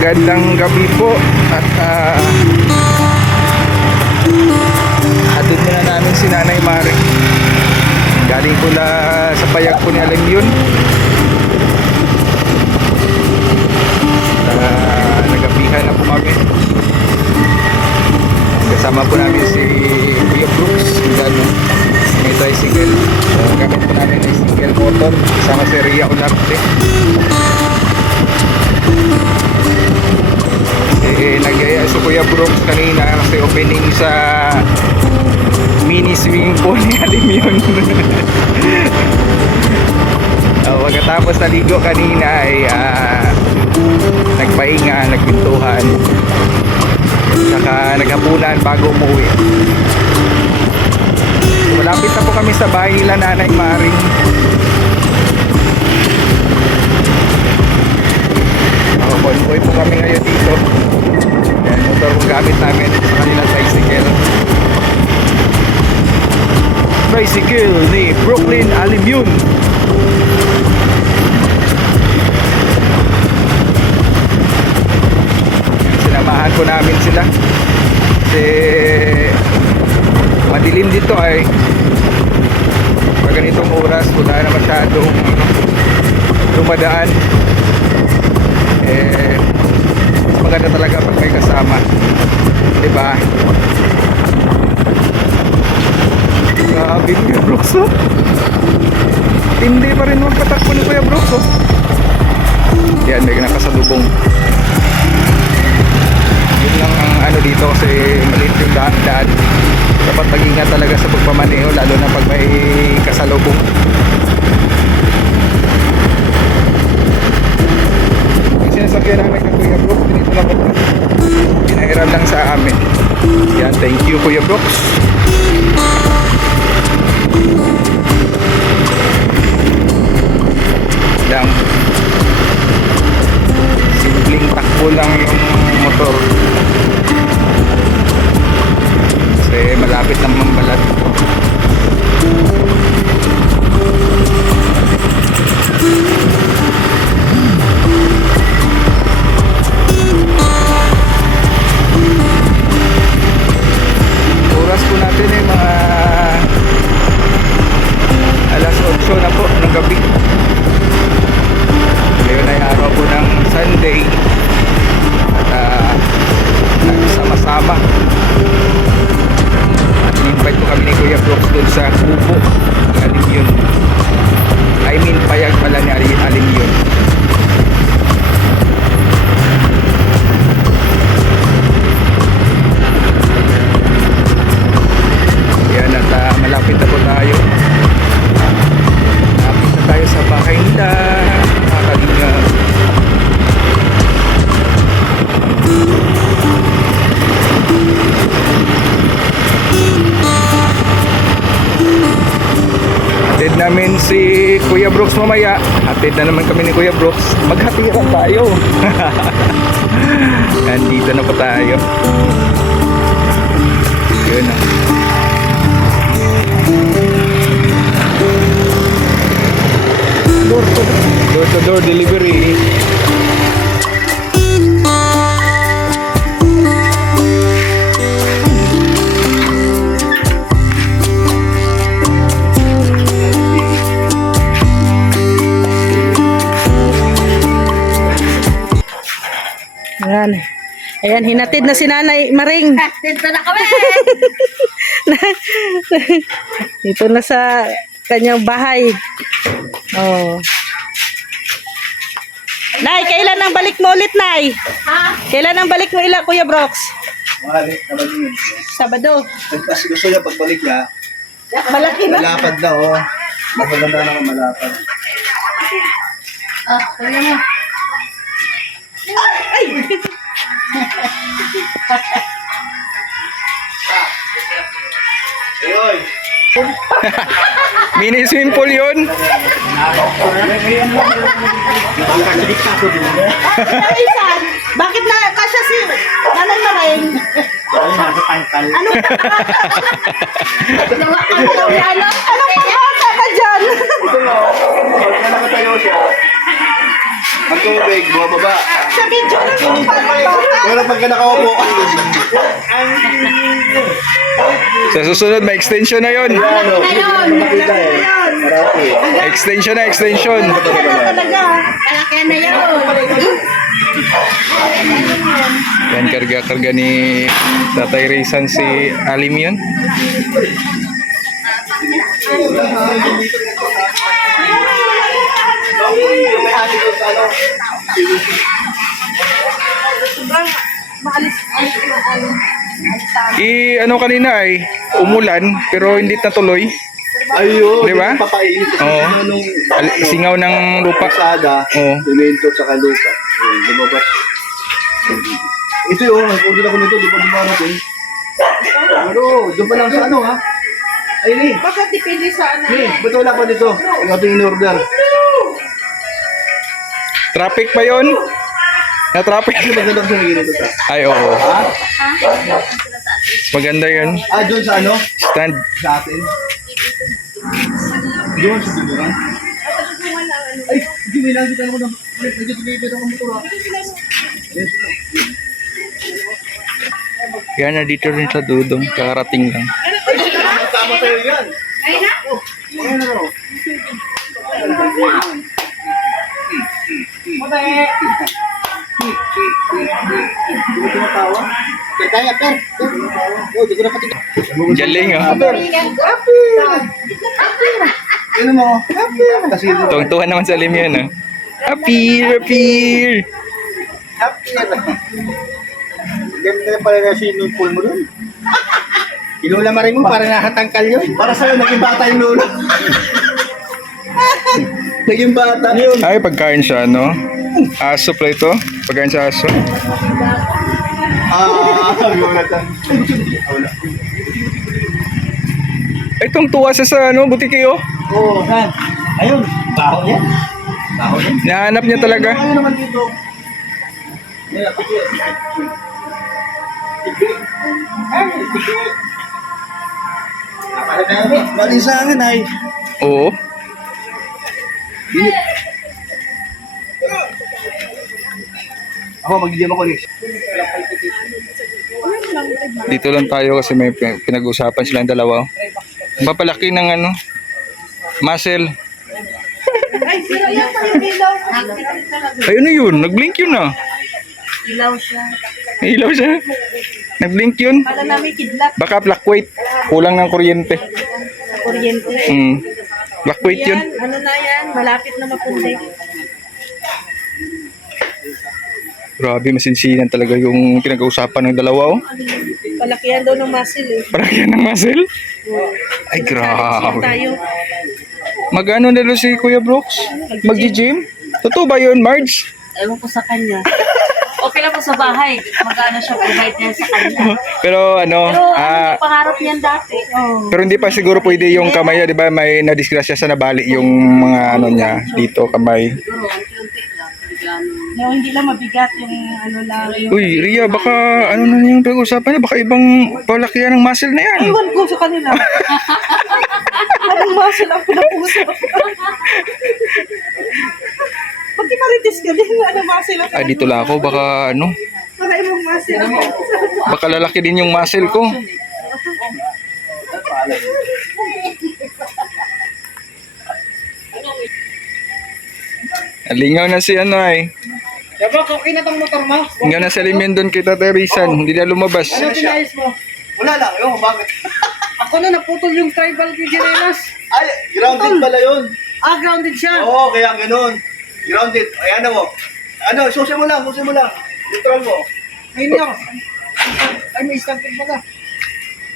Magandang gabi po at atid muna namin si Nanay Mari. Galing po na sa payag po ni Aling yun. Nagabihan na po kami. Kasama po namin si Kuya Brooks. May tricycle. Gamit po namin tricycle motor. Kasama si Ria Olarte. Nag-aya si Kuya Brooks kanina kasi opening sa mini swimming pool ni Alim yun. Pagkatapos naligo kanina ay nagpahinga, nagpintuhan, saka naghapunan bago umuwi. Malapit na po kami sa bahay nila Nanay Maring. Convoy po kami ngayon dito. Yan, motor kong gamit namin sa kanilang tricycle. Tricycle ni Brooklyn Alimyun. Sinamahan po namin sila kasi madilim dito ay pag ganitong oras wala na masyadong dumadaan. Maganda talaga pag may kasama, diba? Grabe Kuya Brooks, oh. Hindi pa rin magpatakbo ni Kuya Brooks, oh. Yan, may nakasalubong. Yun lang ang ano dito kasi maliit yung daan. Dapat mag-ingat talaga sa pagpamaneho, lalo na pag may kasalubong. Sinasakyan namin ng Kuya Brooks, dito lang po. Pinahiram lang sa amin. Yan, thank you Kuya Brooks. Lang simpleng takbo lang yung motor kasi malapit ng Mambalat. Oras po natin ay mga alas 8 na po ng gabi. Ngayon ay araw po ng Sunday at nagsama-sama at in-invite po kami ni Kuya Brooks doon sa Kubo Alim yun. I mean payag pala ni Alim yun. Yan at malapit na po tayo. Malapit na tayo sa bahay nila Kalinga. Hatid namin si Kuya Brooks mamaya. Hatid na naman kami ni Kuya Brooks. Maghatira tayo. Nandito na po tayo. Yun na. Door to door delivery. Ayan. Ayan, hinatid na si Nanay Maring. Dito na kami. Dito na sa kanyang bahay. Oh. Nay, kailan ang balik mo ulit, Nay? Ha? Kailan ang balik mo ila, Kuya Brooks? Mali, naman yun. Sabado. Kasi gusto niya pagbalik niya, Malaki na. malapad na, oh. Maganda naman malapad. Ah, kaya mo. Ay! Ayoy! Mini swimming pool yun. Isan, bakit na kasya si Nanay Maring? Ano? Anong pangasa ka dyan? Ito nga, pag nakatayo siya, Magtubig, bumababa. Sa video lang yung pala. Pero pagka nakaupo. Sa susunod, may extension na yon. Ano? Makita eh. Marami. Extension na, extension. Talaga. Kalakihan na yun. Yan, karga-karga ni Tatay Rizan si Alim yun. May hati doon sa ano. Maalis. Ano kanina ay umulan pero hindi natuloy. Ayun. Di ba? Papainit. Oo. Anong Singaw ng lupa. pasada. Oo. Semento tsaka lupa. Ayun, lumabas. Ito yun. Nag-order ako nito. Di ba dumarating? Pero doon pa lang sa ano ha. Ayun eh. Baka dipindi sa ano. Ba't wala pa dito? Ang ating in-order. Traffic pa yon? Na traffic. Kasi maganda kasi naging ito sa. Ay, oo. Ha? Maganda yun. Ah, doon sa ano? Stand. Sa atin? Doon sa Duduran? Ay, hindi may nakita ako ng nag-deliver ako ng motor ha. Yes. Yan na dito rin sa Dudong. Kakarating lang. Tama sa'yo yan. Ayun na. Ayun na no. Hindi mo tumatawa? Kaya, per. Oh, di ko na pati. Galing ah. Ano mo? Kasi ito. Tuwang-tuwa naman sa Alim yan ah. Appear, appear. Happy na ba? Ganda na pala na swimming pool mo dun. Inula marin mo para nahatangkal yun. Para sa'yo, naging bata yung lolo. Naging bata yun. Ay, pagkain siya, no? Aso pala ito. Pagkain sa aso. Jonathan. Wala. Itong tuwa sa ano, butiki oh. Oo, saan? Ayun, baho yan. Baho yan. Nahanap niya talaga. Ayun naman dito. Yan, pati yan. Malisangan ay. Oo. Ako, mag-game ako next. Dito lang tayo kasi may pinag-usapan silang dalawa. Papalaki ng ano, muscle. Ay, sila yan pa yung ilaw. Ay, ano yun? Nag-blink yun ah. Ilaw siya. May ilaw siya. Nag-blink yun. Pala namin kidlat Baka black weight. Kulang ng kuryente. sa kuryente. Black weight yun. Yan, ano na yan, malapit na mapundi. Grabe, masinsinan talaga yung pinag-uusapan ng dalawa oh. Palakihan daw ng muscle eh. Parang yan ng muscle. Ay, grabe. Tayo. Mag-ano na doon si Kuya Brooks? Mag-gym? Totoo ba yun, Marge? Ewan ko sa kanya. Okay lang po sa bahay. Mag-ano siya, provide niya sa kanya. Pero ano, Pero ano yung pangarap niyan dati? pero hindi pa siguro pwede yung kamay niya, di ba? May nadisgrasya sa nabali yung mga ano niya dito, kamay. Siguro, unti-unti lang. Bigyan. No, hindi lang mabigat yung ano lang. Yung... Uy, Ria, baka ano na yung pag-usapan niya? Baka ibang palakihan ng muscle na yan. Iwan ko sa kanila. Anong muscle ang pinapuso? Pag di marites ka din, ano muscle ang Ay, dito lang ako, baka ano, Para imong muscle ang baka lalaki din yung muscle ko. Alingaw na si ano ay. Diba, okay na tong motor mo? Hanggang nasa limen doon kita Terisan, hindi na lumabas. Ano pinayos mo? Wala lang, ewan ko bakit. Ako na naputol yung tribal kay Girenas. Ay, grounded pala yun. Ah, grounded siya. Oo, kaya ganun. Grounded. Ayan na mo. Ano, susi mo lang. Neutral mo. Ayun lang. Ay, may stamping pala.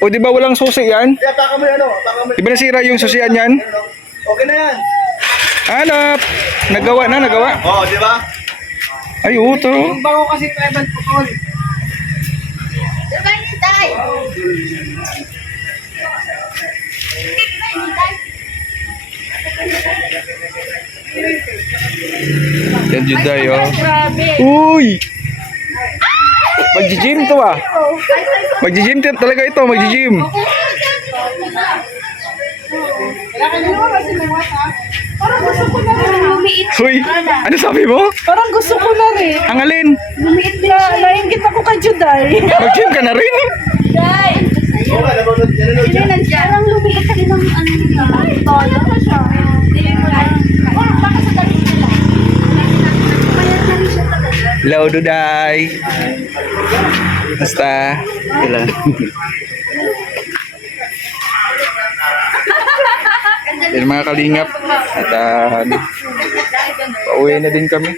O di ba walang susi yan? Kaya taka mo yan, taka mo. Di ba nasira yung susian yan? Okay na yan. Hanap! Nagawa na, nagawa. Oo, di ba? Ay, uto. Yung bago kasi tribal putol. Yan Juday, oh. Grabe. Uy! Mag-gym to ah. Mag-gym talaga ito, mag-gym. Kailangan nyo naman kasi may wata. Parang gusto ko na rin. Lumiit. Hoy, ano sabi mo? Parang gusto ko na rin. Ang alin? Lumiit din siya. Nainggit ako kay Juday. Mag-gym ka na rin? Day! Oo nga, nanonood siya. Parang lumiit din ang ano nila. Todo ko siya. Dili mo lang. Baka sa dali nila. Mayat na rin siya talaga. Hello, Duday. Basta. Ilan? Yan mga kalingap. At pauwi na din kami.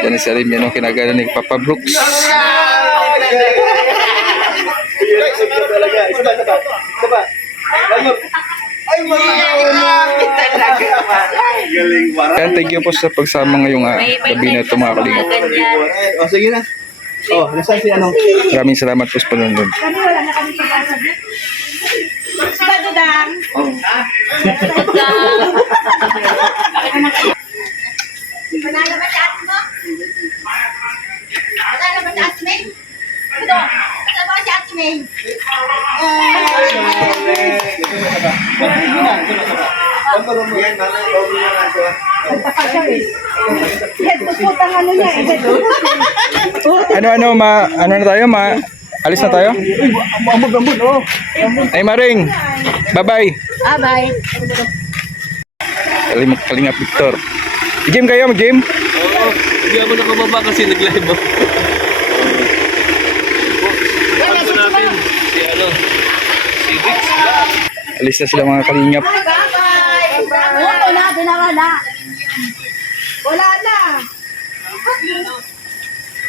Yan sa rin yan ang kinagana ni Papa Brooks. Yan, thank you po sa pagsama ngayong gabi na ito mga kalingap. Ganyan. O, sige na. Oh, nasaan si ano? Maraming salamat po sa panonood. Sa Dudang. Panalo ba si ate mo? Panalo ba si ate May? Ito, panalo ba si ate May? Ano na tayo? Alis na tayo? Ambod, oh. Ay Maring, bye-bye. Ah, bye. Kalingap Victor. Mag-gym kayo, mag-gym? Oo, hindi ako nakababa kasi nag-live ako. Ano natin? Si ano? Si Rix. Alis na sila mga kalingap. Wala na. Wala na.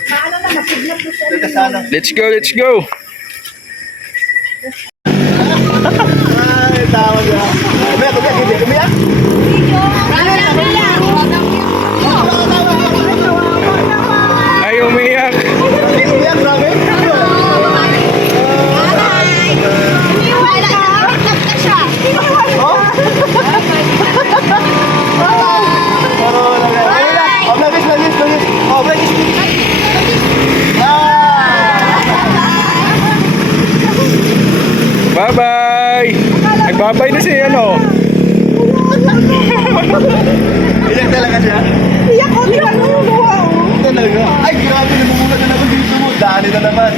Paano na, masiglat ko siya. Let's go, let's go. Ay, tawag na. Kumiyak. Ay, umiyak. Kumiyak, grabe. Bye-bye. Nagbabay na si ano. Iyak talaga siya. Iyak ko, di ba? Talaga. Ay, grabe, namumulat na naman dito mo. Daanin na naman.